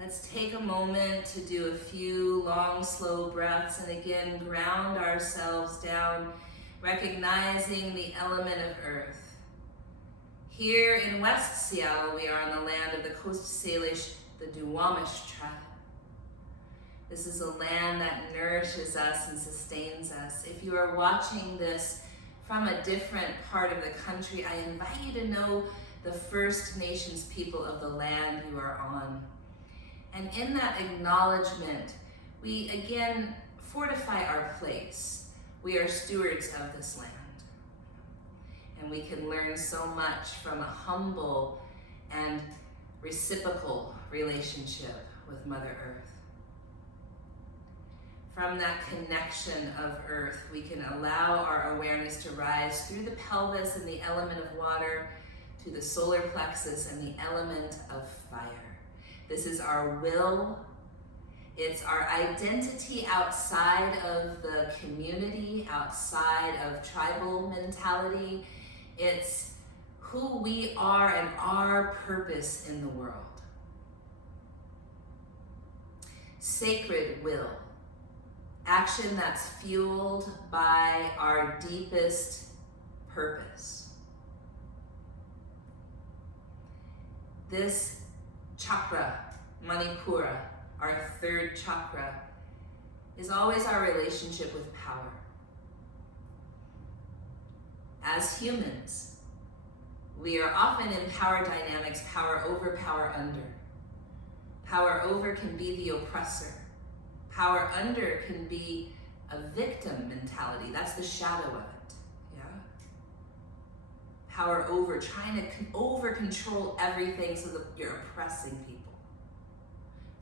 Let's take a moment to do a few long, slow breaths and again ground ourselves down, recognizing the element of earth. Here in West Seattle, we are on the land of the Coast Salish, the Duwamish tribe. This is a land that nourishes us and sustains us. If you are watching this from a different part of the country, I invite you to know the First Nations people of the land you are on. And in that acknowledgement, we again fortify our place. We are stewards of this land. And we can learn so much from a humble and reciprocal relationship with Mother Earth. From that connection of earth, we can allow our awareness to rise through the pelvis and the element of water to the solar plexus and the element of fire. This is our will. It's our identity outside of the community, outside of tribal mentality. It's who we are and our purpose in the world. Sacred will. Action that's fueled by our deepest purpose. This chakra, Manipura, our third chakra, is always our relationship with power. As humans, we are often in power dynamics, power over, power under. Power over can be the oppressor. Power under can be a victim mentality. That's the shadow of it, yeah? Power over, trying to over control everything so that you're oppressing people.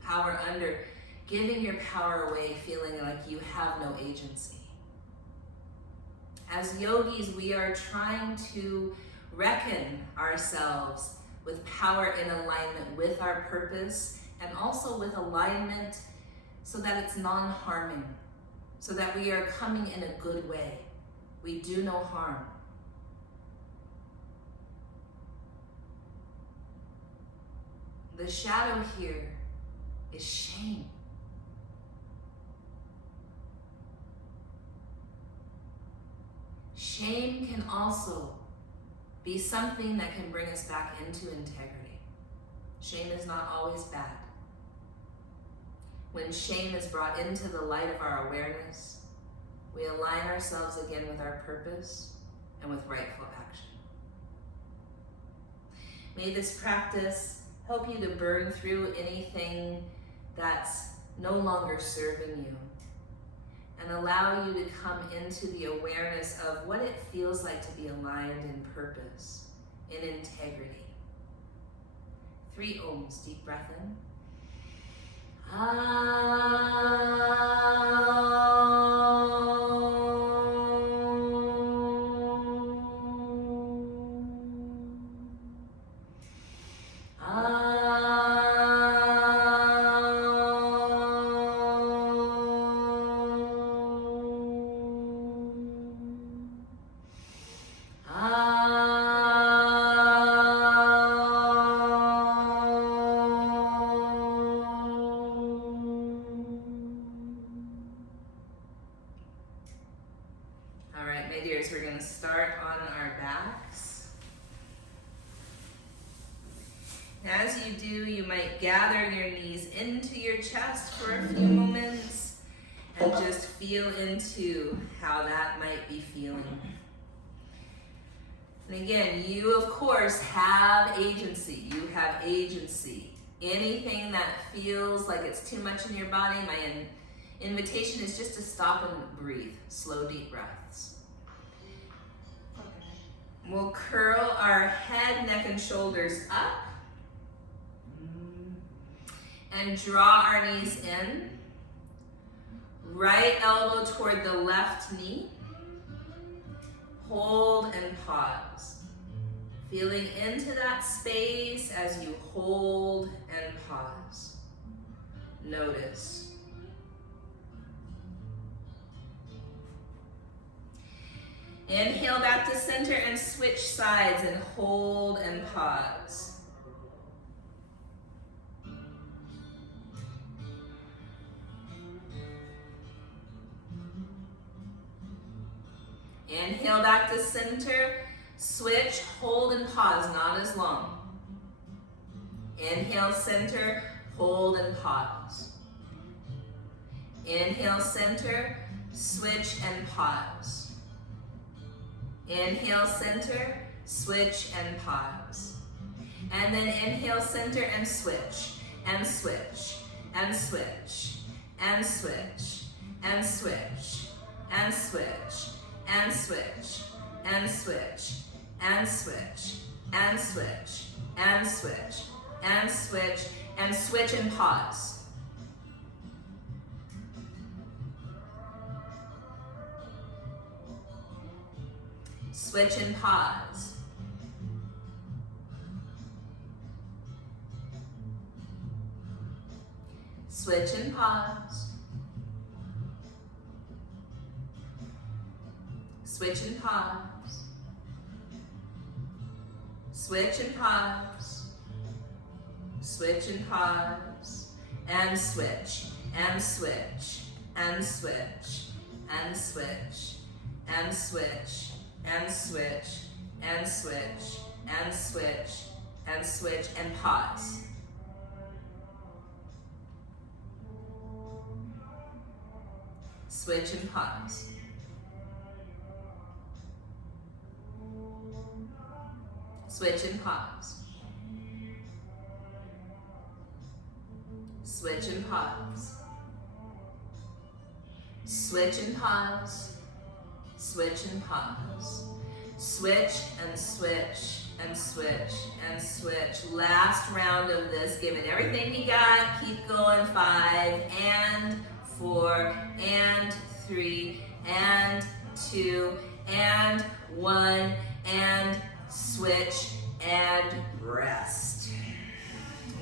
Power under, giving your power away, feeling like you have no agency. As yogis, we are trying to reckon ourselves with power in alignment with our purpose and also with alignment so that it's non-harming, so that we are coming in a good way. We do no harm. The shadow here is shame. Shame can also be something that can bring us back into integrity. Shame is not always bad. When shame is brought into the light of our awareness, we align ourselves again with our purpose and with rightful action. May this practice help you to burn through anything that's no longer serving you and allow you to come into the awareness of what it feels like to be aligned in purpose, in integrity. 3 ohms, deep breath in. We're going to start on our backs. As you do, you might gather your knees into your chest for a few moments and just feel into how that might be feeling. And again, you of course have agency. You have agency. Anything that feels like it's too much in your body, my invitation is just to stop and breathe. Slow, deep breaths. We'll curl our head, neck, and shoulders up and draw our knees in. Right elbow toward the left knee. Hold and pause. Feeling into that space as you hold and pause. Notice. Inhale back to center and switch sides and hold and pause. Inhale back to center. Switch, hold and pause, not as long. Inhale center, hold and pause. Inhale center, switch and pause. Inhale center, switch and pause. And then inhale center and switch, and switch, and switch, and switch, and switch, and switch, and switch, and switch, and switch, and switch, and switch, and switch, and switch and pause. Switch and pause. Switch and pause. Switch and pause. Switch and pause. Switch and pause. And switch. And switch. And switch. And switch. And switch. And switch. And switch. And switch. And switch. And pause. Switch and pause. Switch and pause. Switch and pause. Switch and pause. Switch and pause. Switch and switch and switch and switch. Last round of this. Give it everything you got. Keep going. 5 and 4 and 3 and 2 and 1 and switch and rest.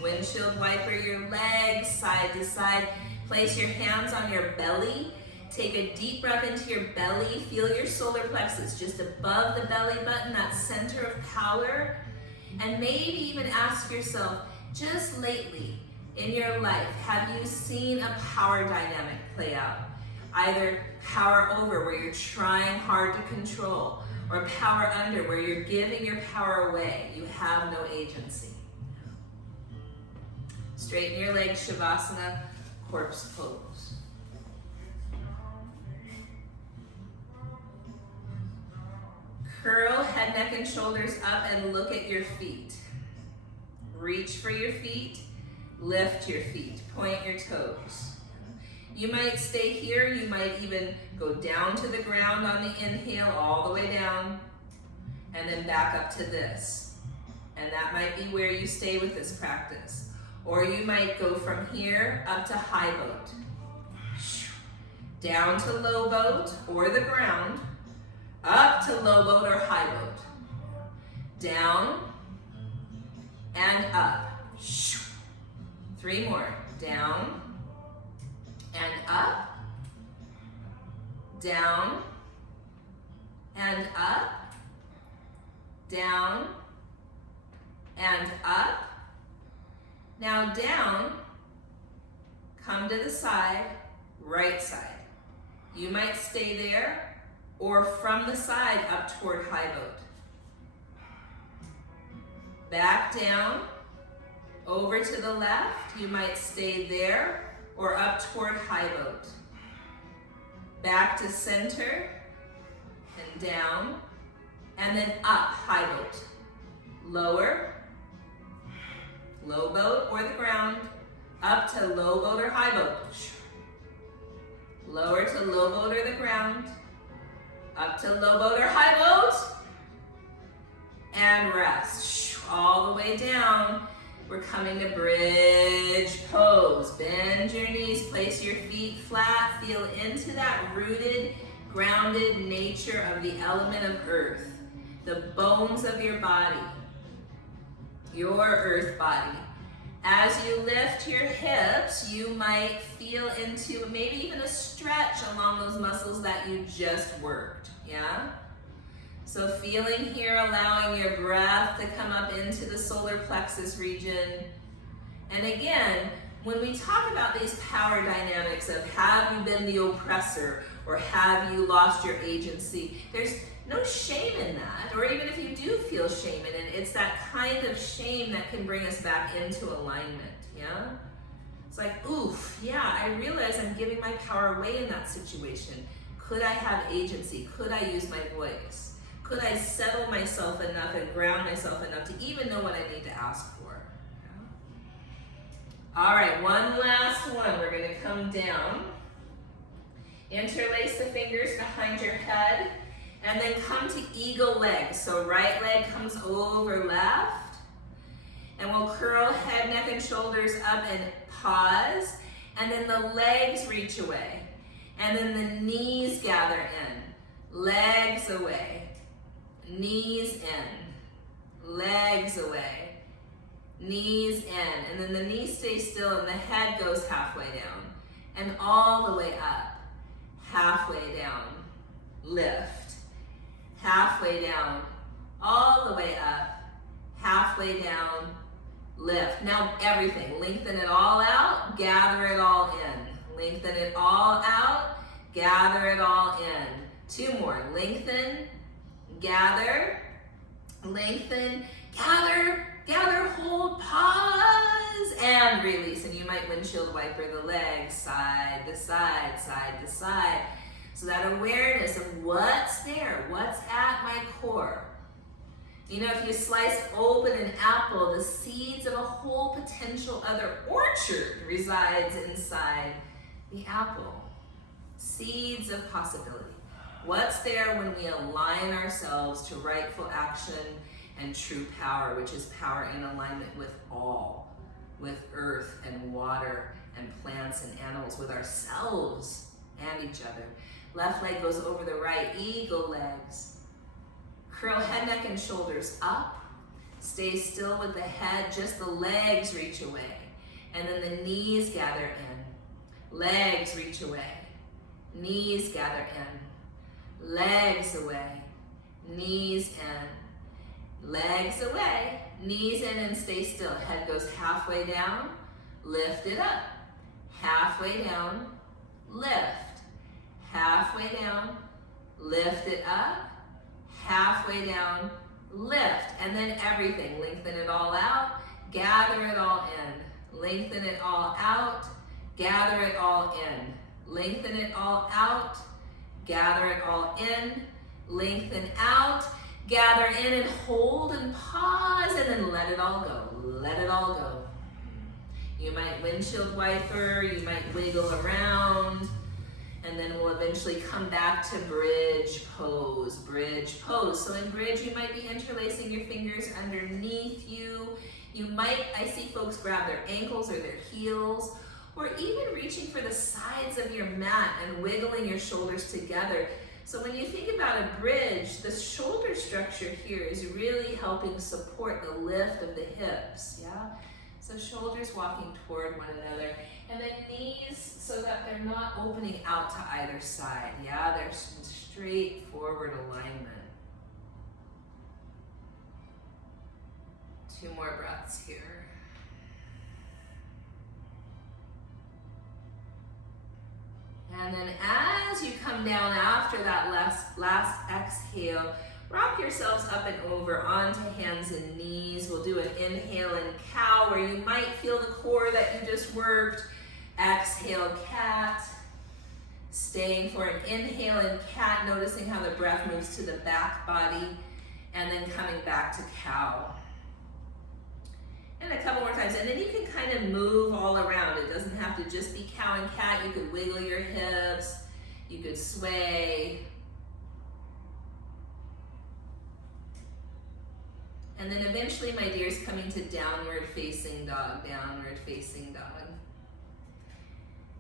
Windshield wiper your legs side to side. Place your hands on your belly. Take a deep breath into your belly. Feel your solar plexus just above the belly button, that center of power. And maybe even ask yourself, just lately in your life, have you seen a power dynamic play out? Either power over, where you're trying hard to control, or power under, where you're giving your power away. You have no agency. Straighten your legs, Shavasana, corpse pose. Curl head, neck, and shoulders up and look at your feet. Reach for your feet, lift your feet, point your toes. You might stay here, you might even go down to the ground on the inhale, all the way down, and then back up to this. And that might be where you stay with this practice. Or you might go from here up to high boat, down to low boat or the ground, up to low boat or high boat, down and up. 3 more, down and up, down and up, down and up. Now down, come to the side, right side. You might stay there, or from the side up toward high boat. Back down, over to the left. You might stay there, or up toward high boat. Back to center, and down, and then up, high boat. Lower, low boat or the ground, up to low boat or high boat. Lower to low boat or the ground, up to low boat or high boat, and rest. All the way down. We're coming to bridge pose. Bend your knees, place your feet flat, feel into that rooted, grounded nature of the element of earth, the bones of your body, your earth body. As you lift your hips, you might feel into maybe even a stretch along those muscles that you just worked, yeah? So feeling here, allowing your breath to come up into the solar plexus region. And again, when we talk about these power dynamics of have you been the oppressor or have you lost your agency, there's no shame in that. Or even if you do feel shame in it, it's that kind of shame that can bring us back into alignment, yeah? It's like, oof, yeah, I realize I'm giving my power away in that situation. Could I have agency? Could I use my voice? Could I settle myself enough and ground myself enough to even know what I need to ask for? All right, one last one. We're gonna come down. Interlace the fingers behind your head and then come to eagle legs. So right leg comes over left and we'll curl head, neck, and shoulders up and pause. And then the legs reach away. And then the knees gather in. Legs away. Knees in. Legs away. Knees in. And then the knees stay still and the head goes halfway down. And all the way up. Halfway down. Lift. Halfway down. All the way up. Halfway down. Lift. Now everything. Lengthen it all out. Gather it all in. Lengthen it all out. Gather it all in. Two more. Lengthen. Gather. Lengthen. Gather. Gather. Hold. Pause. And release. And you might windshield wiper the legs side to side, side to side. So that awareness of what's there, what's at my core. You know, if you slice open an apple, the seeds of a whole potential other orchard resides inside the apple. Seeds of possibility. What's there when we align ourselves to rightful action and true power, which is power in alignment with all, with earth and water and plants and animals, with ourselves and each other. Left leg goes over the right, eagle legs. Curl head, neck, and shoulders up. Stay still with the head, just the legs reach away. And then the knees gather in. Legs reach away. Knees gather in. Legs away. Knees in. Legs away. Knees in and stay still. Head goes halfway down. Lift it up. Halfway down. Lift. Halfway down. Lift it up. Halfway down, lift, and then everything. Lengthen it all out, gather it all in. Lengthen it all out, gather it all in. Lengthen it all out, gather it all in. Lengthen out, gather in and hold and pause, and then let it all go. Let it all go. You might windshield wiper, you might wiggle around. And then we'll eventually come back to bridge pose, bridge pose. So in bridge, you might be interlacing your fingers underneath you. You might, I see folks grab their ankles or their heels, or even reaching for the sides of your mat and wiggling your shoulders together. So when you think about a bridge, the shoulder structure here is really helping support the lift of the hips, yeah? So shoulders walking toward one another. And then knees so that they're not opening out to either side. Yeah, they're in straight forward alignment. Two more breaths here. And then as you come down after that last exhale, rock yourselves up and over onto hands and knees. We'll do an inhale and cow where you might feel the core that you just worked. Exhale, cat. Staying for an inhale in cat, noticing how the breath moves to the back body, and then coming back to cow. And a couple more times, and then you can kind of move all around. It doesn't have to just be cow and cat. You could wiggle your hips, you could sway. And then eventually, my dears, coming to downward facing dog, downward facing dog.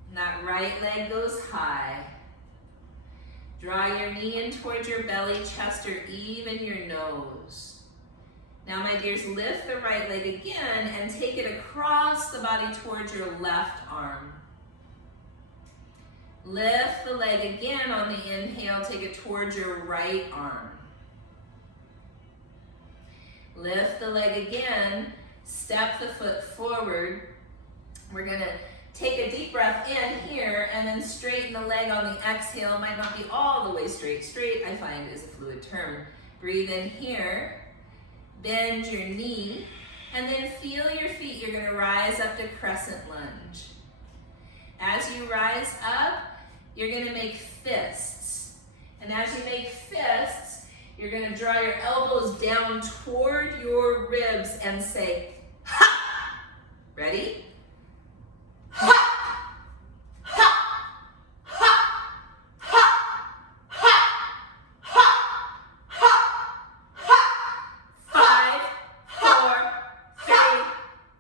And that right leg goes high. Draw your knee in towards your belly, chest, or even your nose. Now, my dears, lift the right leg again and take it across the body towards your left arm. Lift the leg again on the inhale, take it towards your right arm. Lift the leg again, step the foot forward, We're gonna take a deep breath in here and then straighten the leg on the exhale. Might not be all the way straight. Straight, I find, is a fluid term. Breathe in here, bend your knee, and then feel your feet. You're gonna rise up to crescent lunge. As you rise up, you're gonna make fists. And as you make fists, you're gonna draw your elbows down toward your ribs and say, ha! Ready? Ha! Ha! Ha! Ha! Ha! Ha! Ha! Ha! 5, 4, 3,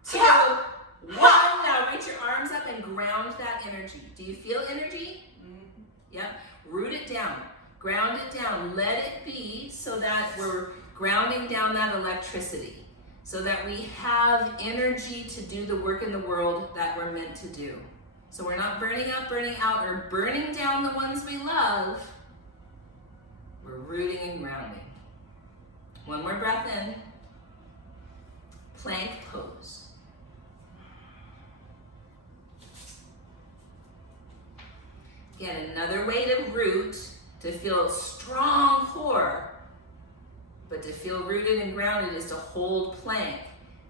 2, 1. Now reach your arms up and ground that energy. Do you feel energy? Mm-hmm. Yep. Root it down. Ground it down. Let it be so that we're grounding down that electricity, so that we have energy to do the work in the world that we're meant to do. So we're not burning up, burning out, or burning down the ones we love. We're rooting and grounding. One more breath in. Plank pose. Again, another way to root, to feel strong core, but to feel rooted and grounded, is to hold plank.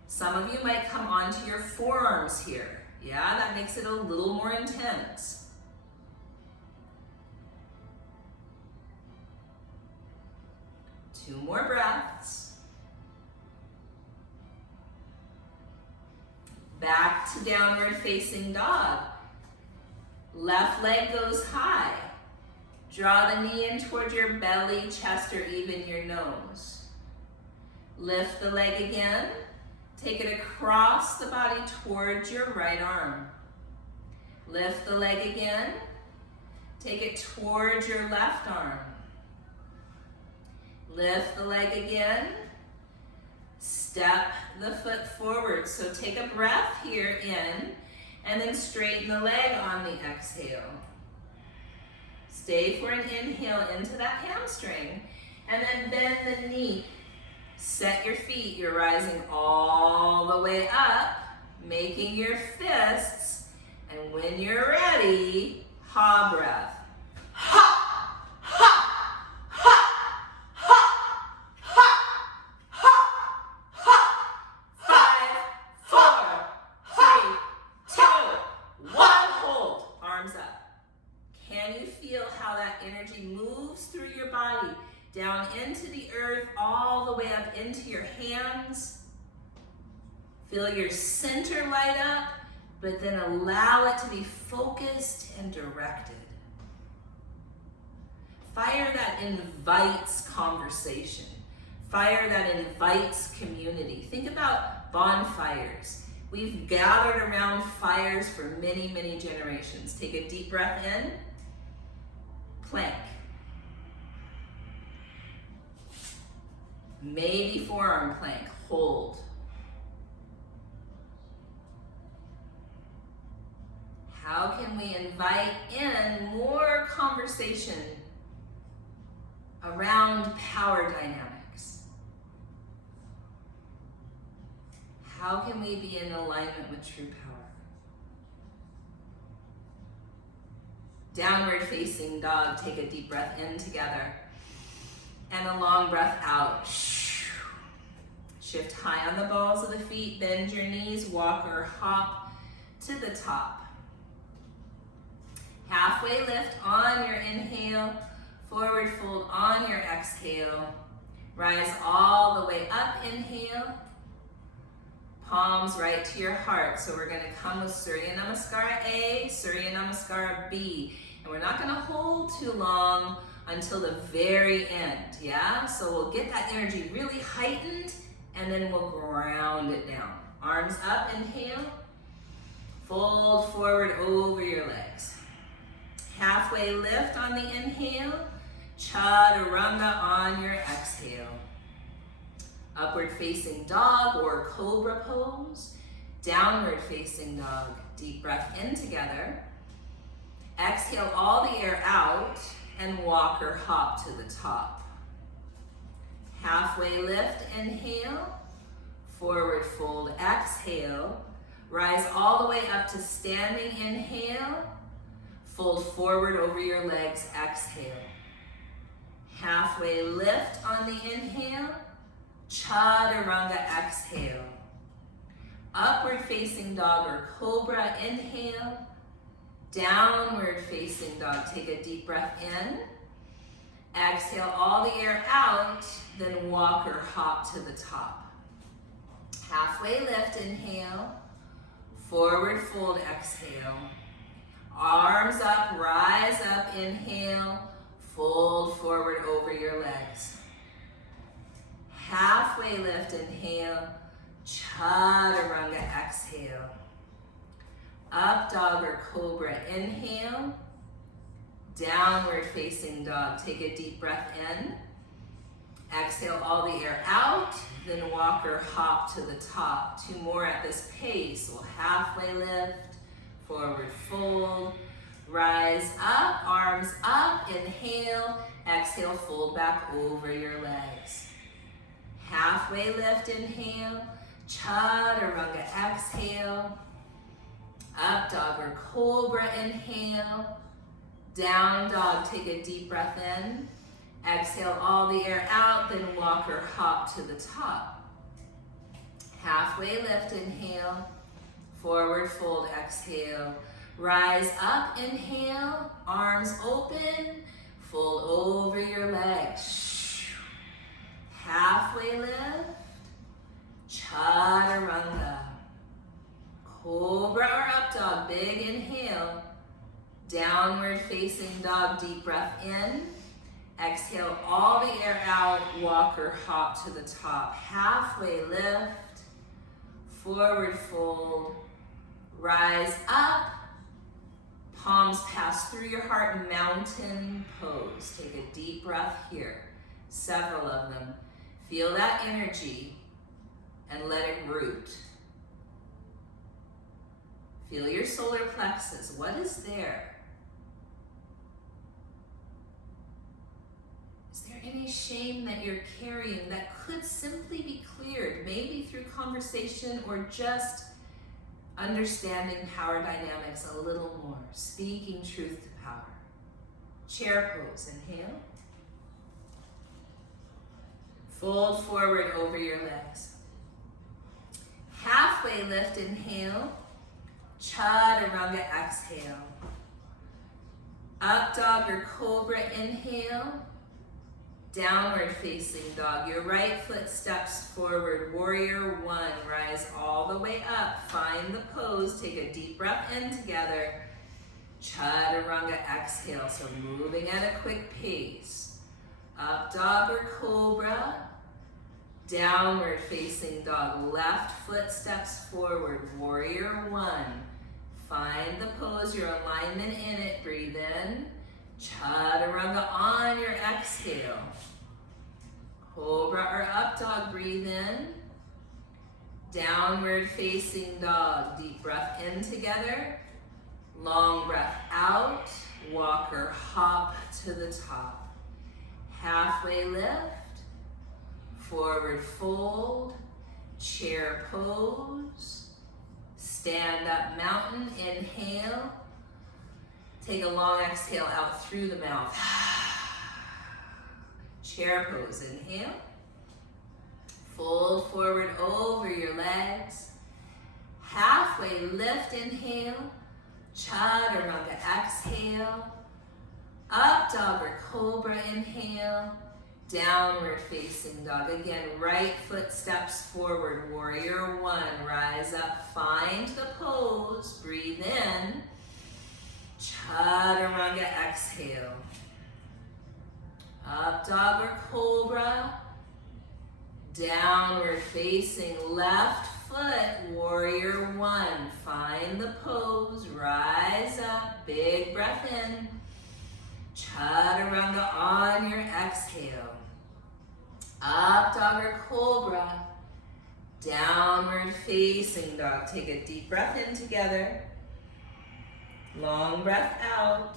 Some of you might come onto your forearms here. Yeah, that makes it a little more intense. Two more breaths. Back to downward facing dog. Left leg goes high. Draw the knee in toward your belly, chest, or even your nose. Lift the leg again. Take it across the body towards your right arm. Lift the leg again. Take it towards your left arm. Lift the leg again. Step the foot forward. So take a breath here in, and then straighten the leg on the exhale. Stay for an inhale into that hamstring, and then bend the knee. Set your feet. You're rising all the way up, making your fists, and when you're ready, ha breath. Ha! Ha! Ha! Ha! Ha! Ha! Ha! 5, 4, 3, 2, 1. Hold. Arms up. Can you feel how that energy moves through your body, down into the earth, all the way up into your hands? Feel your center light up, but then allow it to be focused and directed. Fire that invites conversation. Fire that invites community. Think about bonfires. We've gathered around fires for many, many generations. Take a deep breath in. Plank. Maybe forearm plank. Hold. How can we invite in more conversation around power dynamics? How can we be in alignment with true power? Downward facing dog. Take a deep breath in together. And a long breath out. Shift high on the balls of the feet. Bend your knees. Walk or hop to the top. Halfway lift on your inhale. Forward fold on your exhale. Rise all the way up. Inhale. Palms right to your heart. So we're going to come with Surya Namaskara A, Surya Namaskara B. And we're not going to hold too long until the very end, yeah? So we'll get that energy really heightened, and then we'll ground it down. Arms up, inhale. Fold forward over your legs. Halfway lift on the inhale. Chaturanga on your exhale. Upward facing dog or cobra pose. Downward facing dog. Deep breath in together. Exhale all the air out and walk or hop to the top. Halfway lift, inhale. Forward fold, exhale. Rise all the way up to standing, inhale. Fold forward over your legs, exhale. Halfway lift on the inhale. Chaturanga, exhale. Upward facing dog or cobra, inhale. Downward facing dog, take a deep breath in. Exhale all the air out, then walk or hop to the top. Halfway lift, inhale. Forward fold, exhale. Arms up, rise up, inhale. Fold forward over your legs. Halfway lift, inhale. Chaturanga, exhale. Up dog or cobra, inhale. Downward facing dog, take a deep breath in. Exhale all the air out, then walk or hop to the top. 2 more at this pace. We'll halfway lift, forward fold, rise up, arms up, inhale, exhale, fold back over your legs. Halfway lift, inhale, chaturanga, exhale. Up dog or cobra, inhale. Down dog, take a deep breath in. Exhale all the air out, then walk or hop to the top. Halfway lift, inhale. Forward fold, exhale. Rise up, inhale. Arms open. Fold over your legs. Halfway lift. Chaturanga. Cobra or up dog, big inhale. Downward facing dog, deep breath in. Exhale all the air out, walk or hop to the top. Halfway lift, forward fold, rise up. Palms pass through your heart, mountain pose. Take a deep breath here, several of them. Feel that energy and let it root. Feel your solar plexus. What is there? Is there any shame that you're carrying that could simply be cleared, maybe through conversation or just understanding power dynamics a little more, speaking truth to power? Chair pose, inhale. Fold forward over your legs. Halfway lift, inhale. Chaturanga, exhale. Up dog or cobra, inhale. Downward facing dog. Your right foot steps forward. Warrior 1, rise all the way up. Find the pose. Take a deep breath in together. Chaturanga, exhale. So moving at a quick pace. Up dog or cobra. Downward facing dog. Left foot steps forward. Warrior 1. Find the pose, your alignment in it. Breathe in. Chaturanga on your exhale. Cobra or up dog, breathe in. Downward facing dog. Deep breath in together. Long breath out. Walk or hop to the top. Halfway lift. Forward fold. Chair pose. Stand up mountain, inhale. Take a long exhale out through the mouth. Chair pose, inhale. Fold forward over your legs. Halfway lift, inhale. Chaturanga, exhale. Up dog or cobra, inhale. Downward facing dog. Again, right foot steps forward. Warrior 1, rise up. Find the pose. Breathe in. Chaturanga, exhale. Up dog or cobra. Downward facing left foot. Warrior 1, find the pose. Rise up. Big breath in. Chaturanga on your exhale. Up dog or cobra. Downward facing dog. Take a deep breath in together. Long breath out.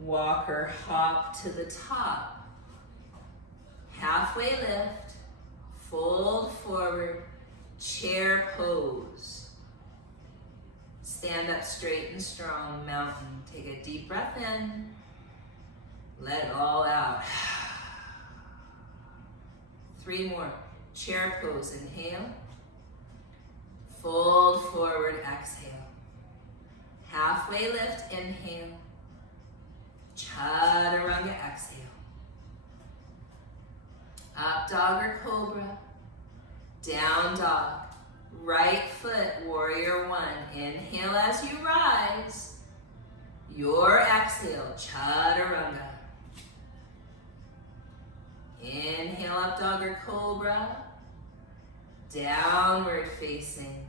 Walk or hop to the top. Halfway lift. Fold forward. Chair pose. Stand up straight and strong, mountain. Take a deep breath in. Let it all out. 3 more. Chair pose, inhale. Fold forward, exhale. Halfway lift, inhale. Chaturanga, exhale. Up dog or cobra. Down dog. Right foot, warrior 1. Inhale as you rise. Your exhale, chaturanga. Inhale, up dog or cobra. Downward facing.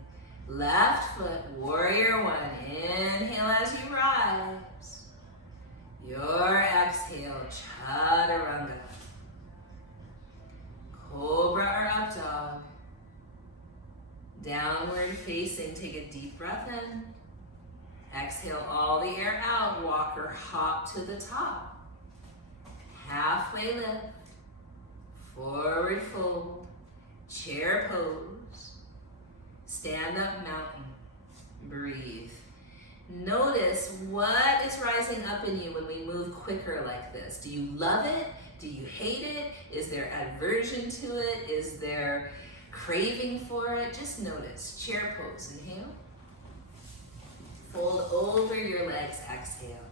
Left foot, warrior 1. Inhale as you rise. Your exhale, chaturanga. Cobra or up dog. Downward facing, take a deep breath in. Exhale all the air out, walk or hop to the top. Halfway lift, forward fold, chair pose, stand up mountain, breathe. Notice what is rising up in you when we move quicker like this. Do you love it? Do you hate it? Is there aversion to it? Is there craving for it? Just notice. Chair pose, inhale. Fold over your legs, exhale.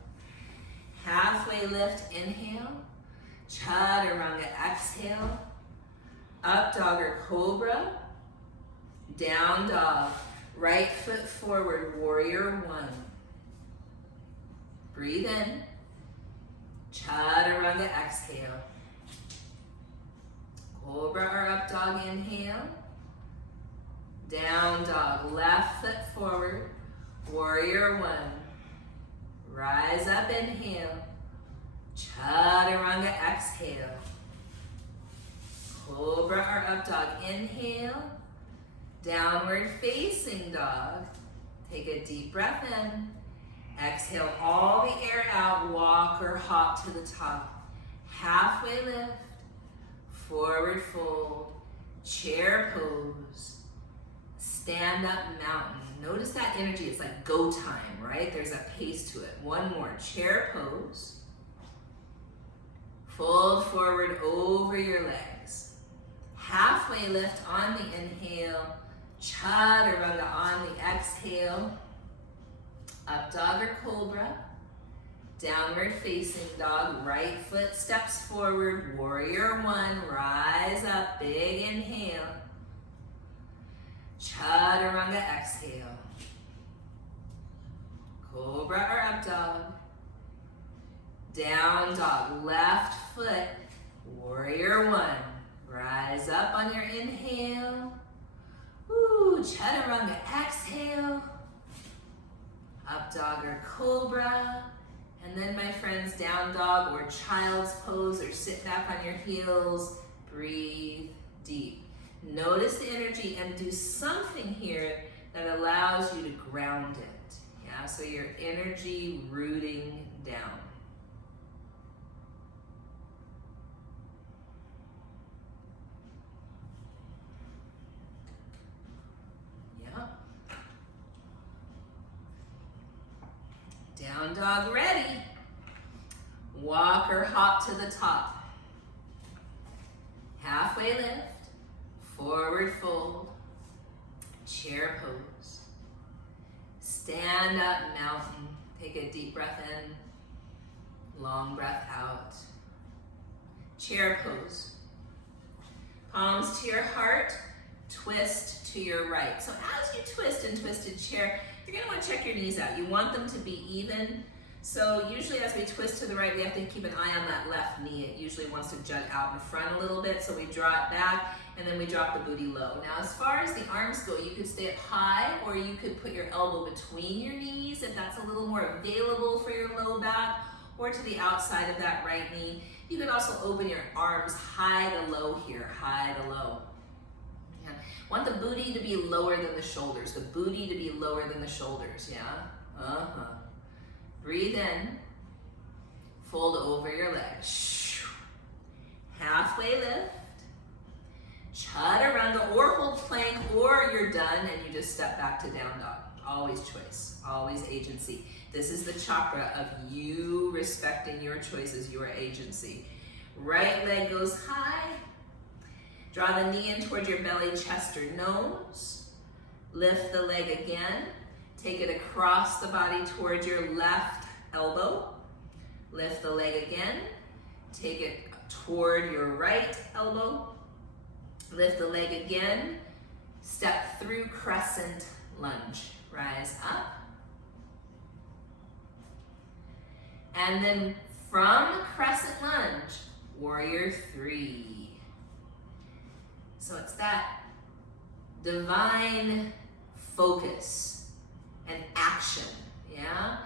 Halfway lift, inhale. Chaturanga, exhale. Up dog or cobra. Down dog. Right foot forward, warrior 1. Breathe in. Chaturanga, exhale. Cobra or up dog, inhale. Down dog, left foot forward, warrior 1. Rise up, inhale. Chaturanga, exhale. Cobra or up dog, inhale. Downward facing dog. Take a deep breath in. Exhale all the air out, walk or hop to the top. Halfway lift, forward fold, chair pose, stand up mountain. Notice that energy, it's like go time, right? There's a pace to it. 1 more, chair pose. Fold forward over your legs. Halfway lift on the inhale, chaturanga on the exhale. Up dog or cobra. Downward facing dog, right foot steps forward, warrior 1, rise up, big inhale. Chaturanga, exhale. Cobra or up dog. Down dog, left foot, warrior 1. Rise up on your inhale. Ooh, chaturanga, exhale. Up dog or cobra. And then my friends, down dog or child's pose, or sit back on your heels. Breathe deep. Notice the energy and do something here that allows you to ground it. Yeah, so your energy rooting down. Down dog ready. Walk or hop to the top. Halfway lift, forward fold, chair pose. Stand up mountain. Take a deep breath in, long breath out. Chair pose. Palms to your heart, twist to your right. So as you twist in twisted chair, you're going to want to check your knees out. You want them to be even. So usually as we twist to the right, we have to keep an eye on that left knee. It usually wants to jut out in front a little bit, so we draw it back, and then we drop the booty low. Now as far as the arms go, you could stay up high, or you could put your elbow between your knees if that's a little more available for your low back, or to the outside of that right knee. You can also open your arms high to low here, high to low. Yeah. Want the booty to be lower than the shoulders, the booty to be lower than the shoulders, yeah? Breathe in, fold over your legs. Halfway lift, chaturanga or hold plank, or you're done and you just step back to down dog. Always choice, always agency. This is the chakra of you respecting your choices, your agency. Right leg goes high. Draw the knee in toward your belly, chest, or nose. Lift the leg again. Take it across the body toward your left elbow. Lift the leg again. Take it toward your right elbow. Lift the leg again. Step through crescent lunge. Rise up. And then from crescent lunge, warrior 3. So it's that divine focus and action, yeah?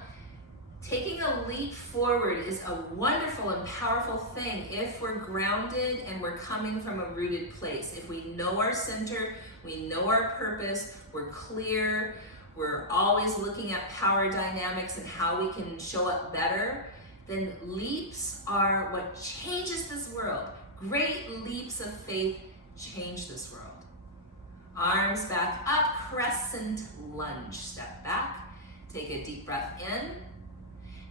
Taking a leap forward is a wonderful and powerful thing if we're grounded and we're coming from a rooted place. If we know our center, we know our purpose, we're clear, we're always looking at power dynamics and how we can show up better, then leaps are what changes this world. Great leaps of faith change this world. Arms back up, crescent lunge. Step back, take a deep breath in,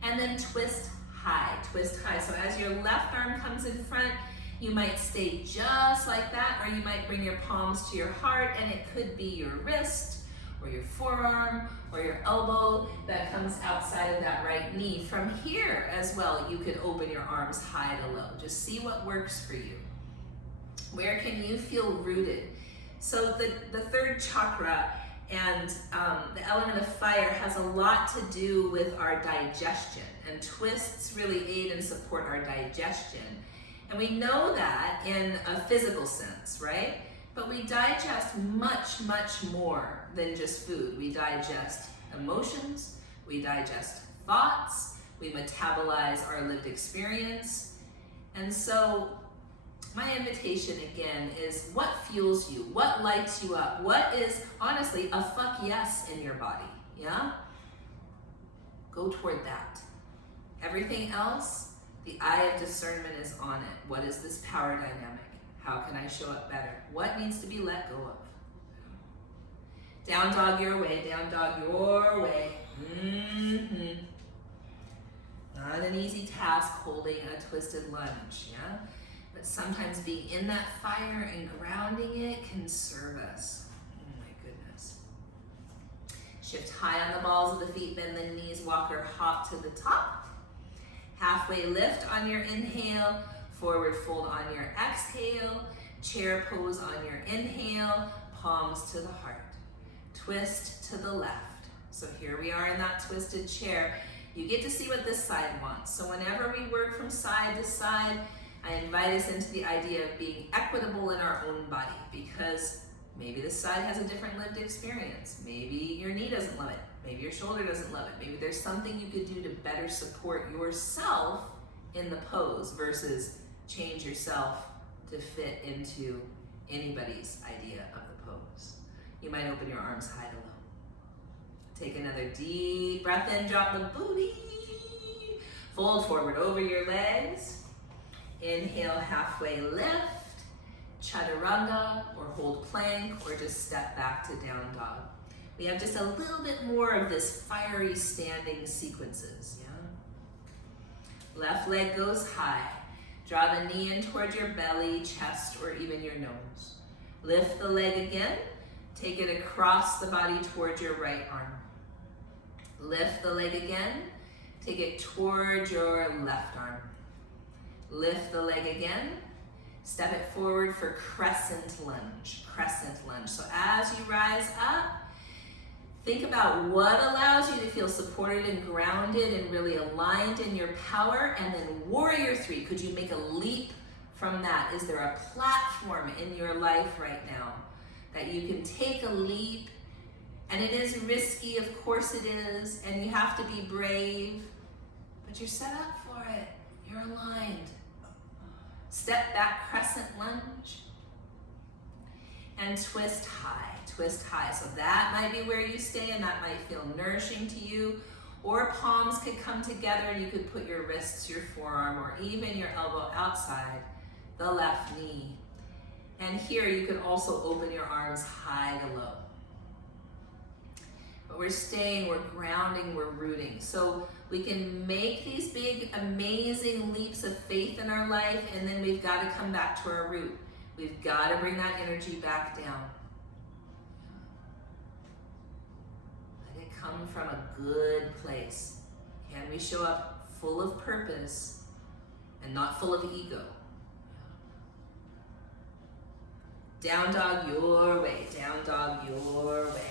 and then twist high, twist high. So as your left arm comes in front, you might stay just like that, or you might bring your palms to your heart, and it could be your wrist, or your forearm, or your elbow that comes outside of that right knee. From here as well, you could open your arms high to low. Just see what works for you. Where can you feel rooted? So the third chakra and the element of fire has a lot to do with our digestion, and twists really aid and support our digestion. And we know that in a physical sense, right? But we digest much, much more than just food. We digest emotions, we digest thoughts, we metabolize our lived experience. And so my invitation again is, what fuels you? What lights you up? What is honestly a fuck yes in your body, yeah? Go toward that. Everything else, the eye of discernment is on it. What is this power dynamic? How can I show up better? What needs to be let go of? Down dog your way, down dog your way. Not an easy task holding a twisted lunge, yeah? But sometimes being in that fire and grounding it can serve us. Oh my goodness. Shift high on the balls of the feet, bend the knees, walk or hop to the top. Halfway lift on your inhale, forward fold on your exhale, chair pose on your inhale, palms to the heart. Twist to the left. So here we are in that twisted chair. You get to see what this side wants. So whenever we work from side to side, I invite us into the idea of being equitable in our own body, because maybe this side has a different lived experience. Maybe your knee doesn't love it. Maybe your shoulder doesn't love it. Maybe there's something you could do to better support yourself in the pose versus change yourself to fit into anybody's idea of the pose. You might open your arms high to low. Take another deep breath in, drop the booty. Fold forward over your legs. Inhale, halfway lift, chaturanga, or hold plank, or just step back to down dog. We have just a little bit more of this fiery standing sequences, yeah? Left leg goes high. Draw the knee in toward your belly, chest, or even your nose. Lift the leg again. Take it across the body toward your right arm. Lift the leg again. Take it toward your left arm. Lift the leg again. Step it forward for crescent lunge. Crescent lunge. So as you rise up, think about what allows you to feel supported and grounded and really aligned in your power. And then warrior 3, could you make a leap from that? Is there a platform in your life right now that you can take a leap? And it is risky, of course it is, and you have to be brave, but you're set up for it. You're aligned. Step back, crescent lunge, and twist high, twist high. So that might be where you stay, and that might feel nourishing to you. Or palms could come together, and you could put your wrists, your forearm, or even your elbow outside the left knee. And here you could also open your arms high to low. But we're staying, we're grounding, we're rooting. So we can make these big, amazing leaps of faith in our life, and then we've got to come back to our root. We've got to bring that energy back down. Let it come from a good place. Can we show up full of purpose and not full of ego? Down dog your way, down dog your way.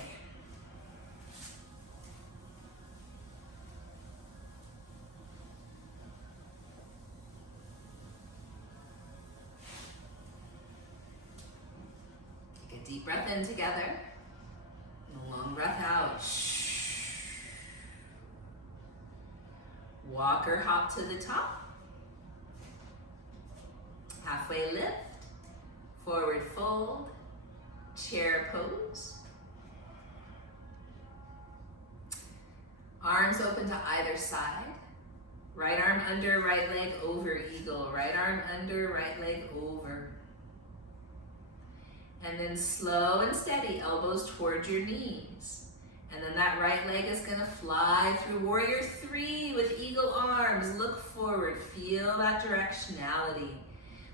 Deep breath in together, and a long breath out. Walk or hop to the top. Halfway lift, forward fold, chair pose. Arms open to either side. Right arm under, right leg over, eagle. Right arm under, right leg over. And then slow and steady, elbows towards your knees. And then that right leg is gonna fly through warrior 3 with eagle arms. Look forward, feel that directionality.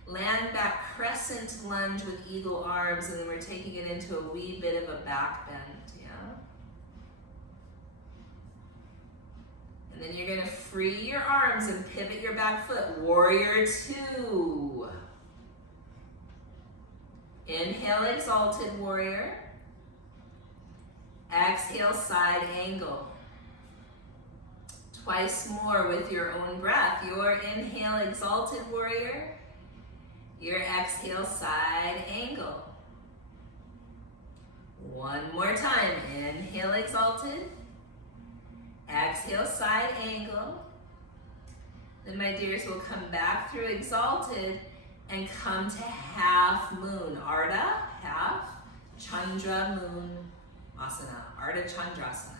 Land back, crescent lunge with eagle arms, and then we're taking it into a wee bit of a back bend, yeah? And then you're gonna free your arms and pivot your back foot, warrior 2. Inhale, exalted warrior. Exhale, side angle. Twice more with your own breath. Your inhale, exalted warrior. Your exhale, side angle. One more time. Inhale, exalted. Exhale, side angle. Then, my dears, we'll come back through exalted and come to half moon. Ardha, half, Chandra, moon, asana. Ardha Chandrasana.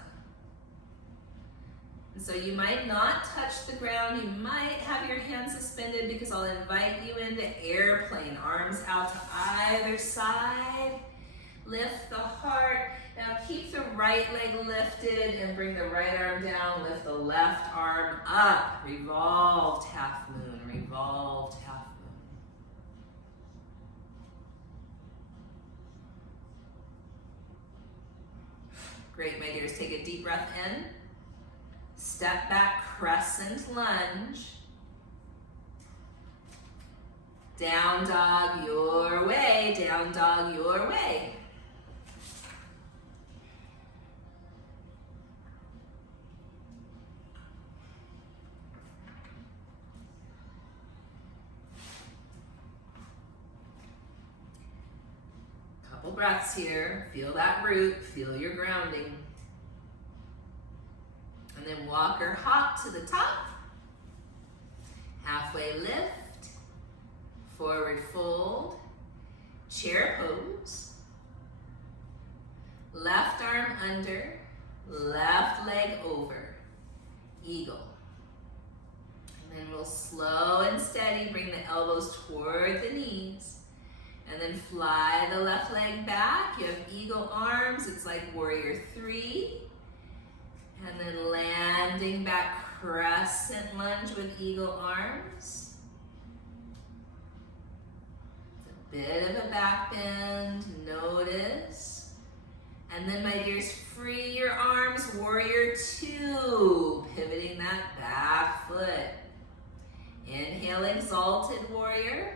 And so you might not touch the ground. You might have your hands suspended because I'll invite you into airplane. Arms out to either side. Lift the heart. Now keep the right leg lifted and bring the right arm down. Lift the left arm up. Revolved half moon. Revolved half moon. Great, my dears. Take a deep breath in. Step back, crescent lunge. Down dog your way, down dog your way. Couple breaths here. Feel that root, feel your grounding. And then walk or hop to the top. Halfway lift. Forward fold. Chair pose. Left arm under. Left leg over. Eagle. And then we'll slow and steady bring the elbows toward the knees. And then fly the left leg back. You have eagle arms. It's like warrior 3. And then landing back, crescent lunge with eagle arms. It's a bit of a back bend. Notice. And then, my dears, free your arms. Warrior 2. Pivoting that back foot. Inhale, exalted warrior.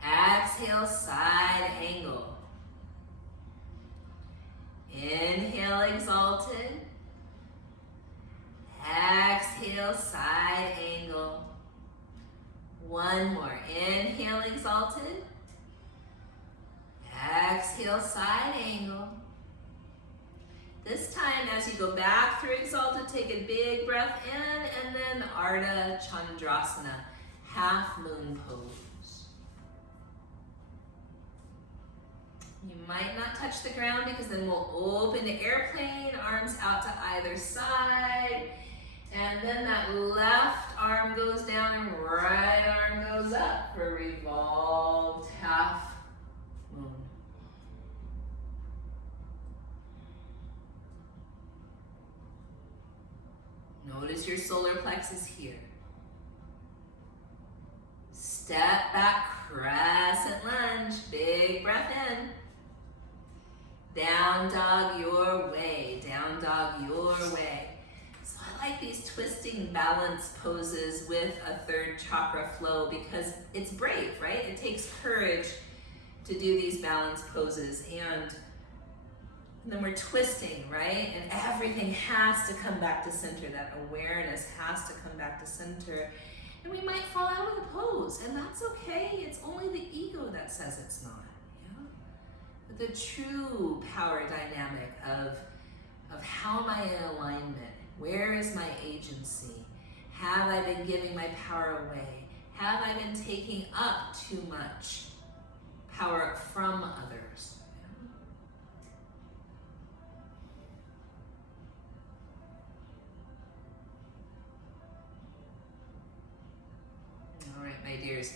Exhale, side angle. Inhale, exalted. Exhale, side angle. One more. Inhale, exalted. Exhale, side angle. This time, as you go back through exalted, take a big breath in, and then Ardha Chandrasana, half moon pose. You might not touch the ground because then we'll open to airplane, arms out to either side. And then that left arm goes down and right arm goes up for revolved half moon. Notice your solar plexus here. Step back, crescent lunge. Big breath in. Down dog your way. Down dog your way. So I like these twisting balance poses with a third chakra flow because it's brave, right? It takes courage to do these balance poses, and then we're twisting, right? And everything has to come back to center. That awareness has to come back to center. And we might fall out of the pose, and that's okay. It's only the ego that says it's not. Yeah? But the true power dynamic of how am I in alignment? Where is my agency? Have I been giving my power away? Have I been taking up too much power from others? All right, my dears.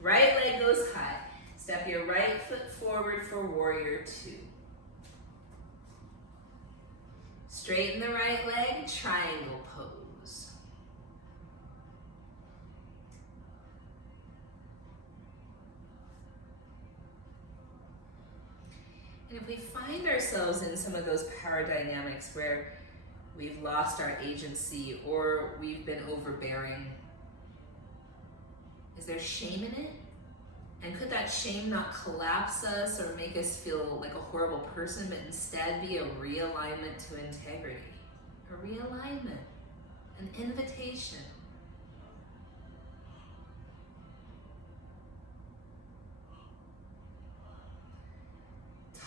Right leg goes high. Step your right foot forward for warrior two. Straighten the right leg, triangle pose. And if we find ourselves in some of those power dynamics where we've lost our agency or we've been overbearing, is there shame in it? And could that shame not collapse us or make us feel like a horrible person, but instead be a realignment to integrity? A realignment, an invitation.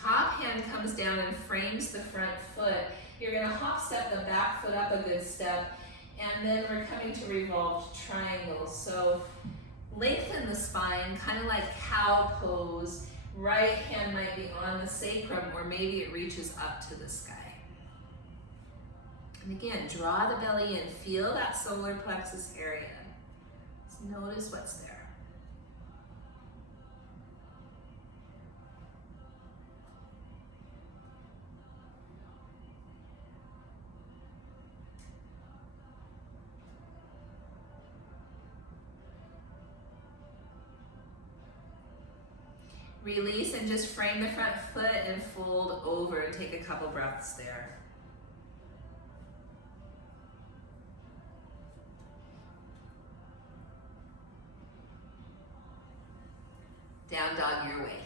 Top hand comes down and frames the front foot. You're gonna hop step the back foot up a good step, and then we're coming to revolved triangle. So lengthen the spine, kind of like cow pose. Right hand might be on the sacrum, or maybe it reaches up to the sky. And again, draw the belly in, feel that solar plexus area. Just notice what's there. Release and just frame the front foot and fold over and take a couple breaths there. Down dog your way.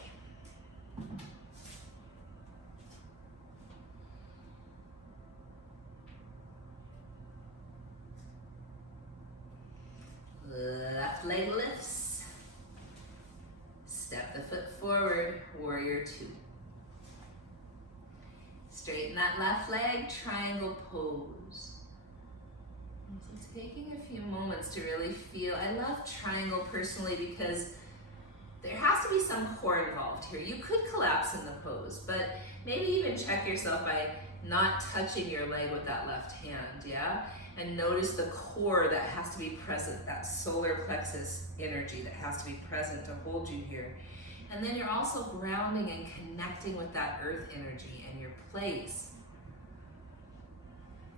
Left leg lifts. Step the foot forward, warrior two. Straighten that left leg, triangle pose. So taking a few moments to really feel, I love triangle personally because there has to be some core involved here. You could collapse in the pose, but maybe even check yourself by not touching your leg with that left hand, yeah? And notice the core that has to be present, that solar plexus energy that has to be present to hold you here. And then you're also grounding and connecting with that earth energy and your place.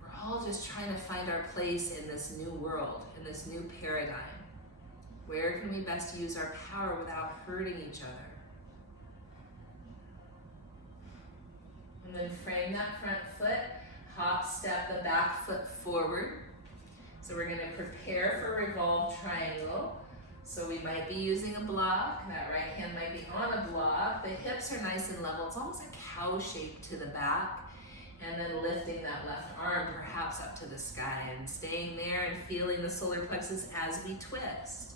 We're all just trying to find our place in this new world, in this new paradigm. Where can we best use our power without hurting each other? And then frame that front foot, hop step the back foot forward. So we're gonna prepare for revolved triangle. So we might be using a block, that right hand might be on a block. The hips are nice and level. It's almost a cow shape to the back. And then lifting that left arm perhaps up to the sky and staying there and feeling the solar plexus as we twist.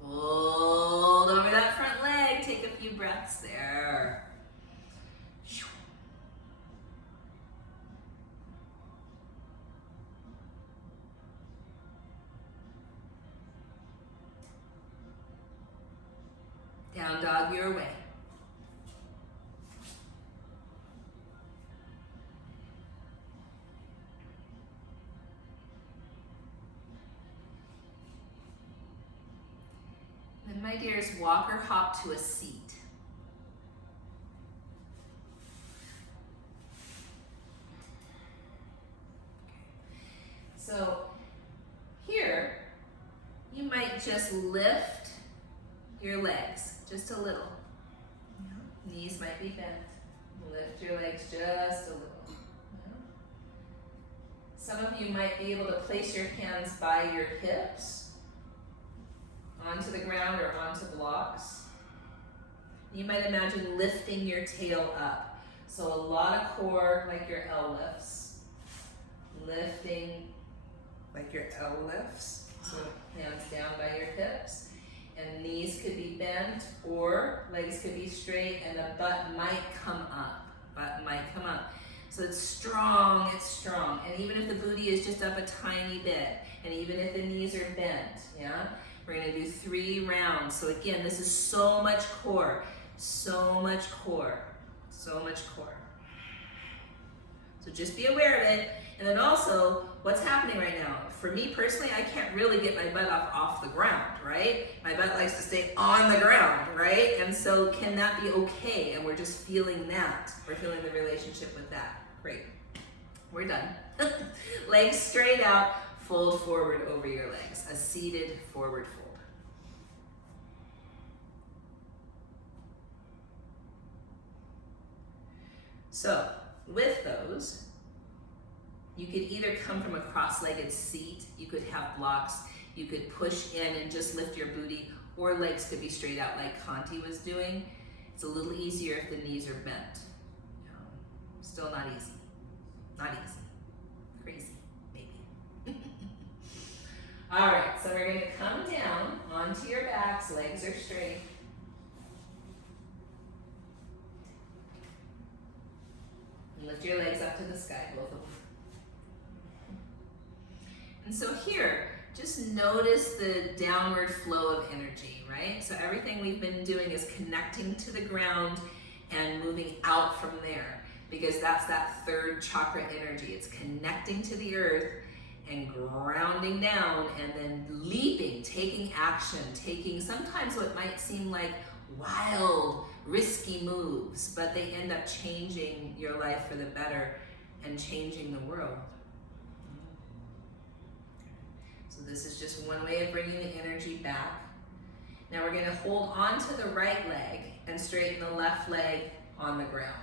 Fold over that front leg. Take a few breaths there. Down dog your way. my dears, walk or hop to a seat. So here, you might just lift your legs just a little. Knees might be bent. Lift your legs just a little. Some of you might be able to place your hands by your hips, onto the ground or onto blocks. You might imagine lifting your tail up. So a lot of core, like your L lifts. Lifting like your L lifts. So hands down by your hips. And knees could be bent or legs could be straight and the butt might come up. Butt might come up. So it's strong, it's strong. And even if the booty is just up a tiny bit, and even if the knees are bent, yeah? We're gonna do 3 rounds. So again, this is so much core, so much core, so much core. So just be aware of it. And then also, what's happening right now? For me personally, I can't really get my butt off the ground, right? My butt likes to stay on the ground, right? And so can that be okay? And we're just feeling that. We're feeling the relationship with that. Great. We're done. Legs straight out, fold forward over your legs. A seated forward fold. So, with those, you could either come from a cross-legged seat, you could have blocks, you could push in and just lift your booty, or legs could be straight out like Kanti was doing. It's a little easier if the knees are bent. Still not easy. Not easy. Crazy, maybe. All right, so we're gonna come down onto your backs, legs are straight. And lift your legs up to the sky, both of them. And so here, just notice the downward flow of energy, right? So everything we've been doing is connecting to the ground and moving out from there, because that's that third chakra energy. It's connecting to the earth and grounding down and then leaping, taking action, taking sometimes what might seem like wild, risky moves, but they end up changing your life for the better and changing the world. So this is just one way of bringing the energy back. Now we're gonna hold on to the right leg and straighten the left leg on the ground.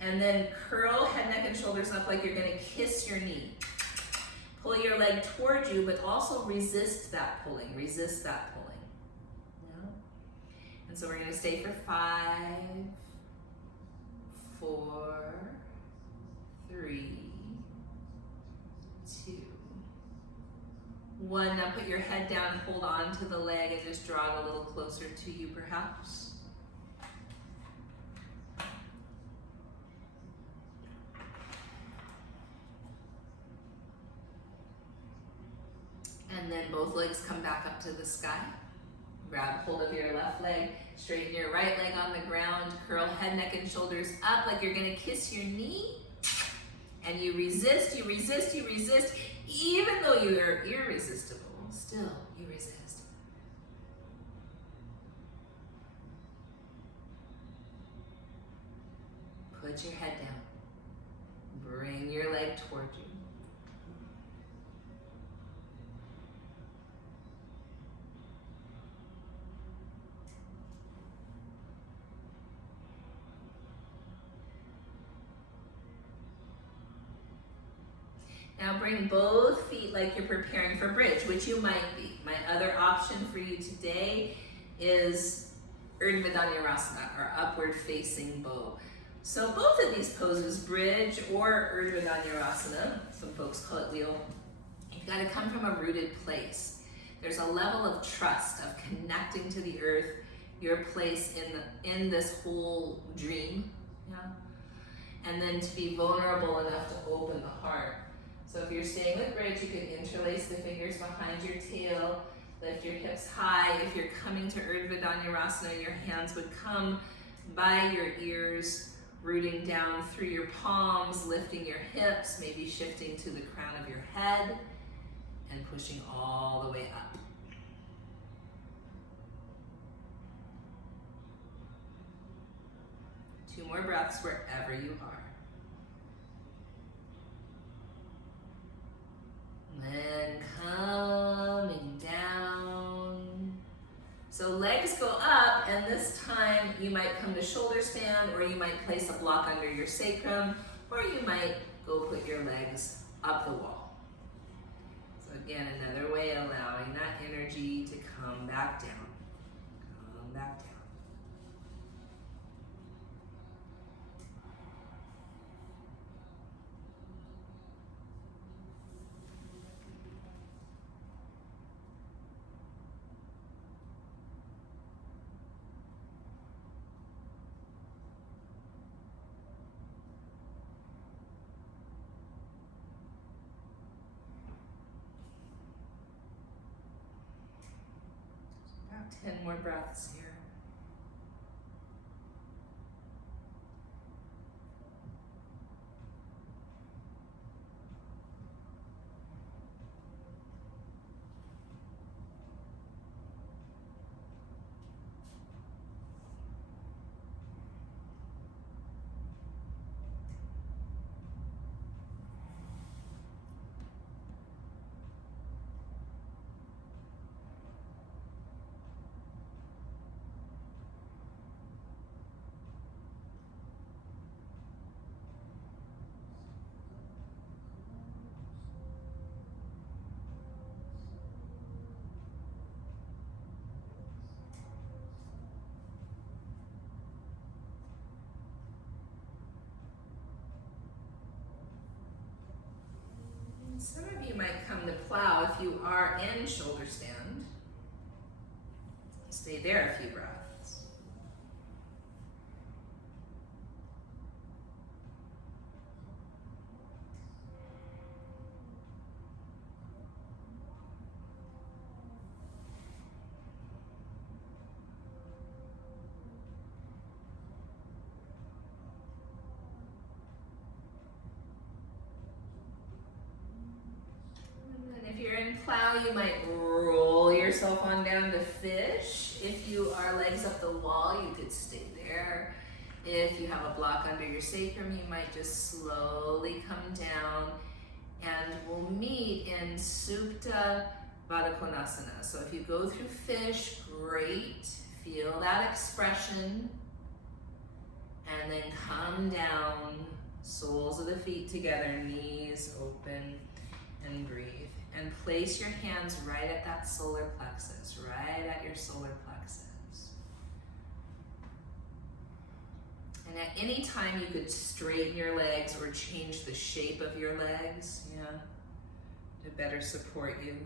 And then curl head, neck, and shoulders up like you're gonna kiss your knee. Pull your leg towards you, but also resist that pulling, resist that pulling. Yeah. And so we're gonna stay for 5, 4, 3, 2, 1. Now put your head down and hold on to the leg and just draw it a little closer to you perhaps. And then both legs come back up to the sky. Grab hold of your left leg, straighten your right leg on the ground, curl head, neck, and shoulders up like you're gonna kiss your knee. And you resist, you resist, you resist. Even though you are irresistible, still you resist. Put your head down. Bring your leg toward you. Now bring both feet like you're preparing for bridge, which you might be. My other option for you today is Urdhva Dhanurasana, or upward facing bow. So both of these poses, bridge or Urdhva Dhanurasana, some folks call it wheel, you've got to come from a rooted place. There's a level of trust, of connecting to the earth, your place in this whole dream, yeah? And then to be vulnerable enough to open the heart. So if you're staying with bridge, you can interlace the fingers behind your tail, lift your hips high. If you're coming to Urdhva Dhanurasana, your hands would come by your ears, rooting down through your palms, lifting your hips, maybe shifting to the crown of your head, and pushing all the way up. 2 more breaths wherever you are. Then coming down. So legs go up, and this time you might come to shoulder stand, or you might place a block under your sacrum, or you might go put your legs up the wall. So again, another way allowing that energy to come back down. Come back down. About 10 more breaths here. Some of you might come to plow if you are in shoulder stand. Stay there a few breaths. If you're in plow, you might roll yourself on down to fish. If you are legs up the wall, you could stay there. If you have a block under your sacrum, you might just slowly come down, and we'll meet in Supta Baddha Konasana. So if you go through fish, great. Feel that expression. And then come down, soles of the feet together, knees open, and breathe. And place your hands right at that solar plexus, right at your solar plexus. And at any time you could straighten your legs or change the shape of your legs, to better support you.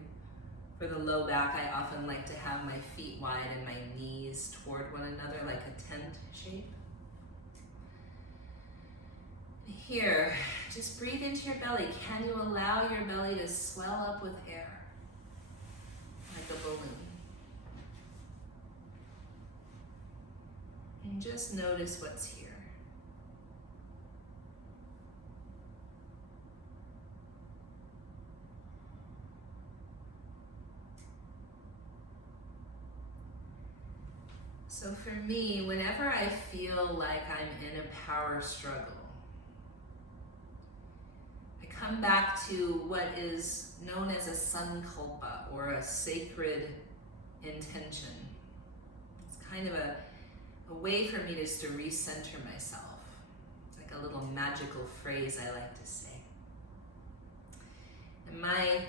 For the low back, I often like to have my feet wide and my knees toward one another like a tent shape. Here, just breathe into your belly. Can you allow your belly to swell up with air? Like a balloon. And just notice what's here. So for me, whenever I feel like I'm in a power struggle, come back to what is known as a sankalpa, or a sacred intention. It's kind of a way for me just to recenter myself. It's like a little magical phrase I like to say. And my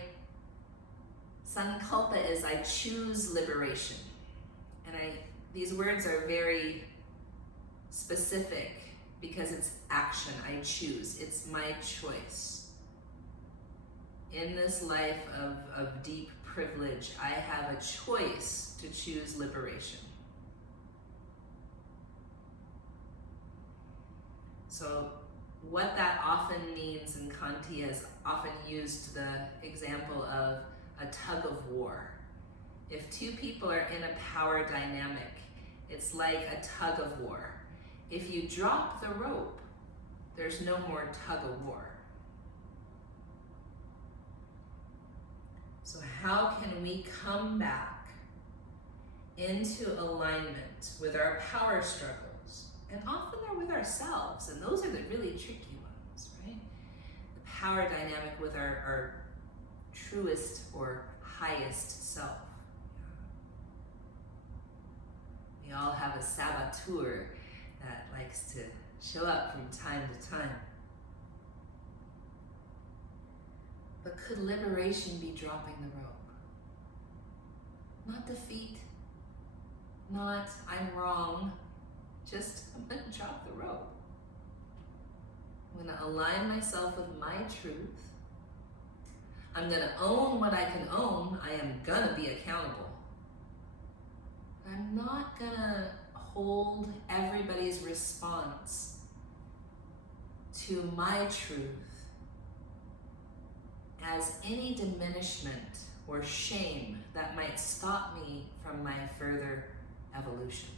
sankalpa is I choose liberation. And these words are very specific because it's action. I choose. It's my choice. In this life of deep privilege, I have a choice to choose liberation. So what that often means, and Kanti has often used the example of a tug of war. If two people are in a power dynamic, it's like a tug of war. If you drop the rope, there's no more tug of war. So how can we come back into alignment with our power struggles And often they're with ourselves, and those are the really tricky ones, right? The power dynamic with our truest or highest self. We all have a saboteur that likes to show up from time to time. But could liberation be dropping the rope? Not defeat, not I'm wrong, just I'm gonna drop the rope. I'm gonna align myself with my truth. I'm gonna own what I can own. I am gonna be accountable. I'm not gonna hold everybody's response to my truth as any diminishment or shame that might stop me from my further evolution.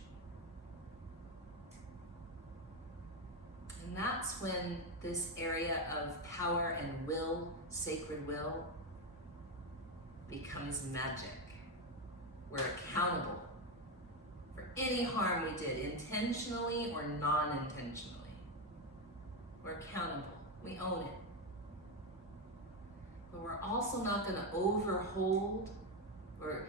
And that's when this area of power and will, sacred will, becomes magic. We're accountable for any harm we did, intentionally or non-intentionally. We're accountable. We own it. But we're also not going to overhold or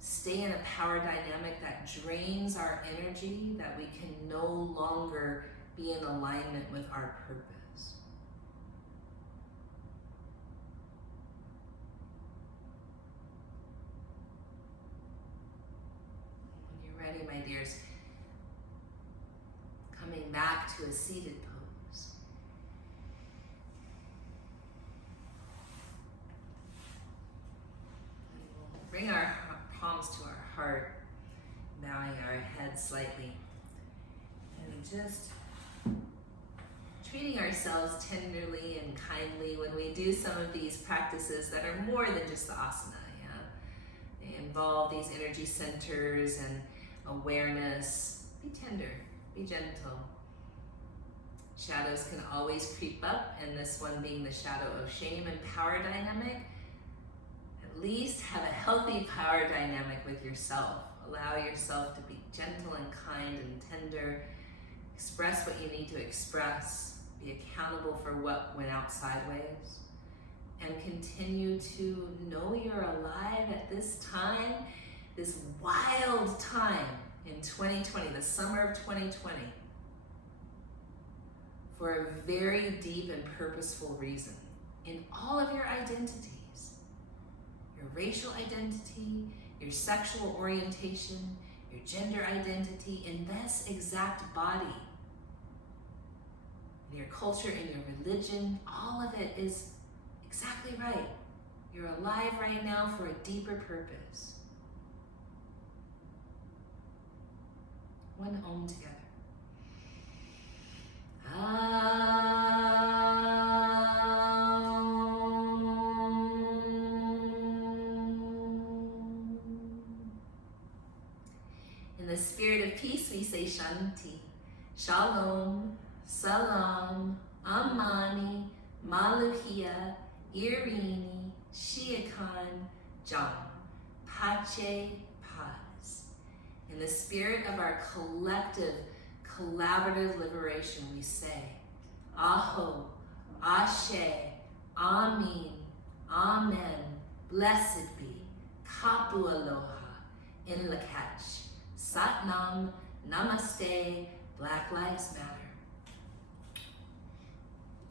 stay in a power dynamic that drains our energy, that we can no longer be in alignment with our purpose. When you're ready, my dears, coming back to a seated pose. Bring our palms to our heart, bowing our head slightly, and just treating ourselves tenderly and kindly when we do some of these practices that are more than just the asana. Yeah? They involve these energy centers and awareness. Be tender, be gentle. Shadows can always creep up, and this one being the shadow of shame and power dynamic. At least have a healthy power dynamic with yourself. Allow yourself to be gentle and kind and tender. Express what you need to express. Be accountable for what went out sideways. And continue to know you're alive at this time, this wild time in 2020, the summer of 2020, for a very deep and purposeful reason in all of your identities. Your racial identity, your sexual orientation, your gender identity, in this exact body. In your culture, in your religion, all of it is exactly right. You're alive right now for a deeper purpose. One Om together. In the spirit of peace, we say Shanti, Shalom, Salam, Amani, Maluhia, Irini, Shiakan, Jam, Pache, Paz. In the spirit of our collective, collaborative liberation, we say, Aho, Ashe, Amin, Amen, blessed be, Kapu Aloha, in Lakach, Satnam, Namaste, Black Lives Matter.